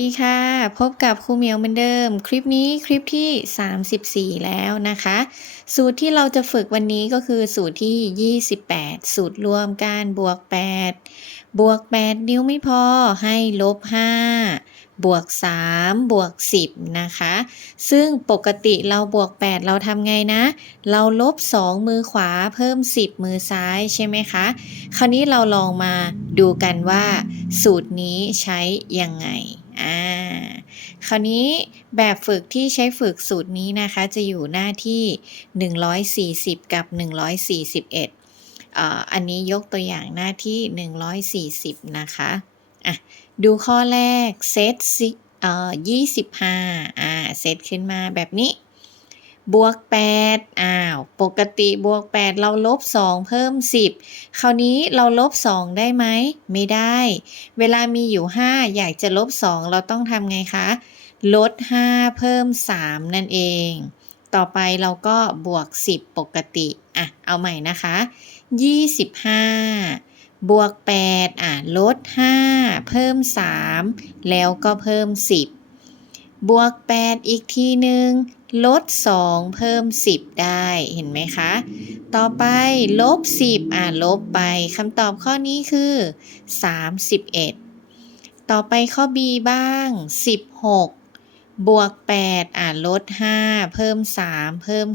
ดีค่ะ พบกับครูเหมียวเหมือนเดิม คลิปนี้คลิปที่ 34 แล้วนะคะ สูตรที่เราจะฝึกวันนี้ก็คือสูตรที่ 28 สูตรรวมการบวก 8 บวก 8 นิ้วไม่พอให้ลบ 5 บวก 3 บวก 10 นะคะ ซึ่งปกติเราบวก 8 เราทำไงนะ เราลบ 2 มือขวาเพิ่ม 10 มือซ้ายใช่ไหมคะ คราวนี้เราลองมาดูกันว่า สูตรนี้ใช้ยังไง อ่า คราวนี้แบบฝึกที่ใช้ฝึกสูตรนี้นะคะ จะอยู่หน้าที่ 140 กับ 141อ่ออันนี้ยกตัวอย่างหน้าที่ 140 นะคะอะดูข้อแรกเซตสิเอ่อ25อ่าเซตขึ้นมาแบบนี้ บวก 8 อ้าว ปกติบวก 8 เราลบ 2 เพิ่ม 10 คราวนี้เราลบ 2 ได้ไหม ไม่ได้ เวลามีอยู่ 5 อยากจะลบ 2 เราต้องทำไงคะ ลด 5 เพิ่ม 3 นั่นเอง ต่อไปเราก็บวก 10 ปกติ อะ เอาใหม่นะคะ 25บวก 8 อะ ลด 5 เพิ่ม 3 แล้วก็เพิ่ม 10 บวก 8 อีกทีหนึ่ง ลด 2 เพิ่ม 10 ได้เห็นไหมคะ ต่อไปลบ 10 อะลบไปคำตอบข้อนี้คือ 31 ต่อไปข้อ B บ้าง 16 บวก 8 อะลด 5 เพิ่ม 3 เพิ่ม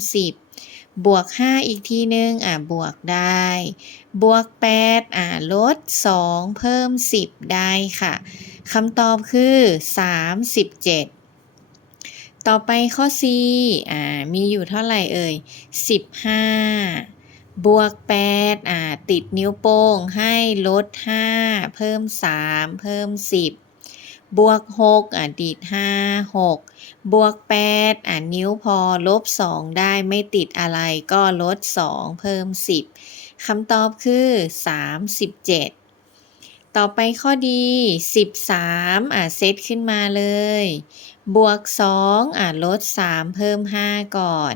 10 บวก 5 อีกทีหนึ่งอะบวกได้ บวก 8 อะลด 2 เพิ่ม 10 ได้ค่ะคำตอบคือ 37 ต่อไปข้อ C อ่า มีอยู่เท่าไหร่เอ่ย 15 บวก 8 อ่า ติดนิ้วโป้งให้ลด 5 เพิ่ม 3 เพิ่ม 10 บวก 6 อะดีด5 6 บวก 8 อะนิ้วพอลบ 2 ได้ไม่ติดอะไรก็ลด 2 เพิ่ม 10คำตอบคือ 37 ต่อไปข้อดี 13 อะเซตขึ้นมาเลย บวก 2 อะลด 3 เพิ่ม 5 ก่อน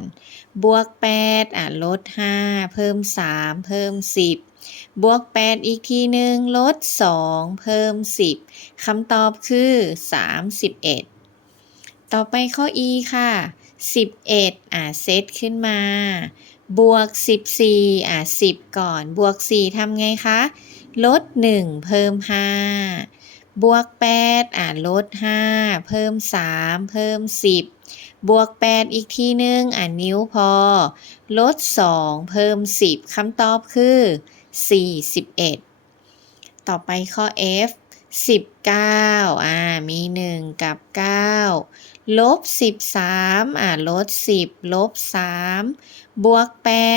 บวก 8 อะลด 5 เพิ่ม 3 เพิ่ม 10 บวก 8 อีกทีหนึ่งลด 2 เพิ่ม 10 คำตอบคือ 31 ต่อไปข้อ E ค่ะ 11 อะเซตขึ้นมา บวก 14 อะ10 ก่อน บวก 4ทำไงคะ ลด 1 เพิ่ม 5 บวก 8 อะลด 5 เพิ่ม 3 เพิ่ม 10 บวก 8 อีกทีหนึ่งอะนิ้วพอ ลด 2 เพิ่ม 10 คำตอบคือ 41 ต่อไปข้อ F 19 อ่า มี 1 กับ 9 ลบ 13 อ่า ลด 10 ลบ 3 บวก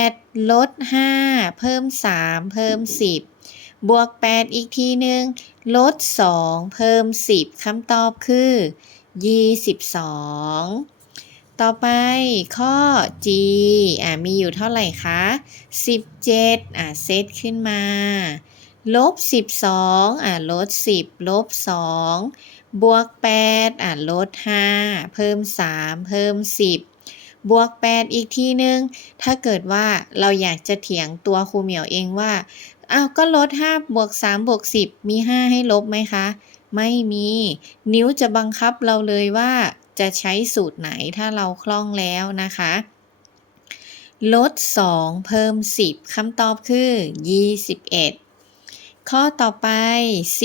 8 ลด 5 เพิ่ม 3 เพิ่ม 10 บวก 8 อีกทีหนึ่งลด 2 เพิ่ม 10คำตอบคือ 22 ต่อไปข้อ G อ่ามีอยู่เท่าไหร่คะ 17 อ่าเซตขึ้นมา ลบ 12 อ่าลด 10 ลบ 2 บวก 8 อ่าลด 5 เพิ่ม 3 เพิ่ม 10 บวก 8 อีกทีหนึ่งถ้าเกิดว่าเราอยากจะเถียงตัวครูเหมียวเองว่าอ้าวก็ลด5บวก3บวก10 มี 5 ให้ลบไหมคะ ไม่มี นิ้วจะบังคับเราเลยว่าจะใช้สูตรไหนถ้าเราคล่องแล้วนะคะ ลด 2 เพิ่ม 10คำตอบคือ 21 ข้อต่อไป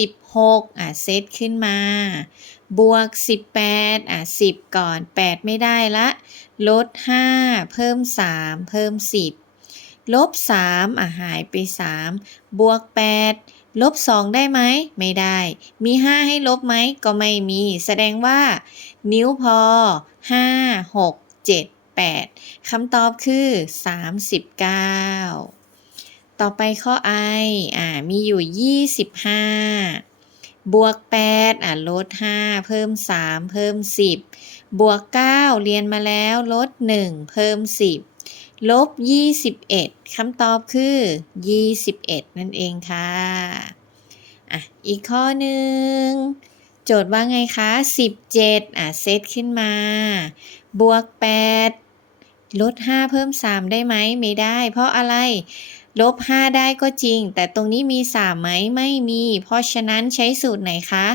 16อะเซตขึ้นมา บวก 18 อะ 10 ก่อน 8 ไม่ได้ละ ลด 5 เพิ่ม 3 เพิ่ม 10 ลบ 3 อะ หายไป 3 บวก 8 ลบ 2 ได้ไหม ไม่ได้ มี 5 ให้ลบไหม ก็ไม่มี แสดงว่า นิ้วพอ 5 6 7 8คำตอบคือ 39 ต่อไปข้อ I อ่า มีอยู่ 25 บวก8อะลด 5 เพิ่ม 3 เพิ่ม 10 บวก 9 เรียนมาแล้วลด 1 เพิ่ม 10 ลบ 21คำตอบคือ 21 นั่นเองค่ะอะ อีกข้อหนึ่ง โจทย์ว่าไงคะ 17 อะ เซตขึ้นมา บวก 8 ลด 5 เพิ่ม 3 ได้ไหม ไม่ได้ เพราะอะไร ลบ 5 ได้ก็จริง แต่ตรงนี้มี 3 ไหม ไม่มี เพราะฉะนั้นใช้สูตรไหนคะ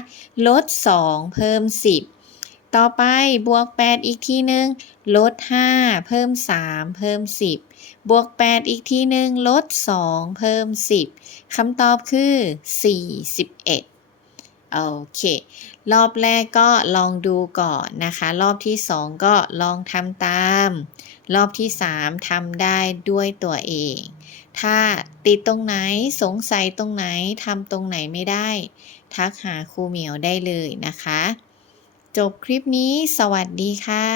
ลด 2 เพิ่ม 10 ต่อไปบวก 8 อีกทีหนึ่งลด 5 เพิ่ม 3 เพิ่ม 10 บวก 8 อีกทีหนึ่งลด 2 เพิ่ม 10คำตอบคือ 41 โอเค รอบแรกก็ลองดูก่อนนะคะ รอบที่ 2 ก็ลองทำตาม รอบที่ 3ทำได้ด้วยตัวเอง ถ้าติดตรงไหนสงสัยตรงไหนทำตรงไหนไม่ได้ ทักหาครูเหมียวได้เลยนะคะ จบคลิปนี้สวัสดีค่ะ